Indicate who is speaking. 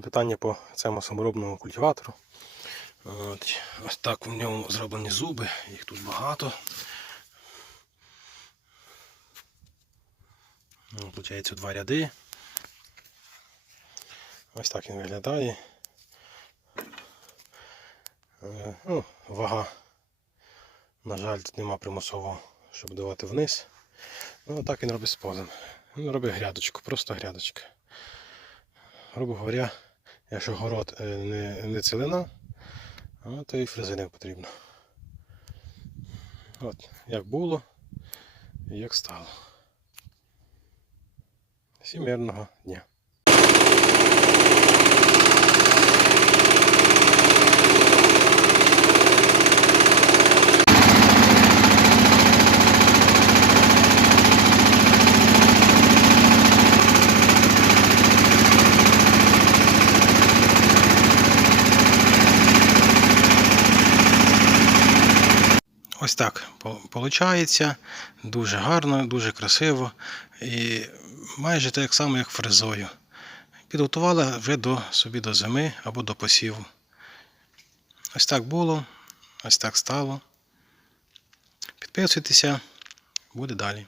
Speaker 1: Питання по цьому саморобному культиватору. От, ось так в ньому зроблені зуби, їх тут багато. Ну, Получається два ряди. Ось так він виглядає. Е, Ну, вага. На жаль, тут нема примусового, щоб давати вниз. Ну, так він робить з позом. Він робить грядочку, просто грядочка. Грубо говоря, якщо город е, не, не цілина, то і фрезерів потрібно. От, як було як стало. Всім мирного дня. Ось так виходить. Дуже гарно, дуже красиво. І майже так само, як фрезою. Підготувала вже до собі до зими або до посіву. Ось так було, ось так стало. Підписуйтеся, буде далі.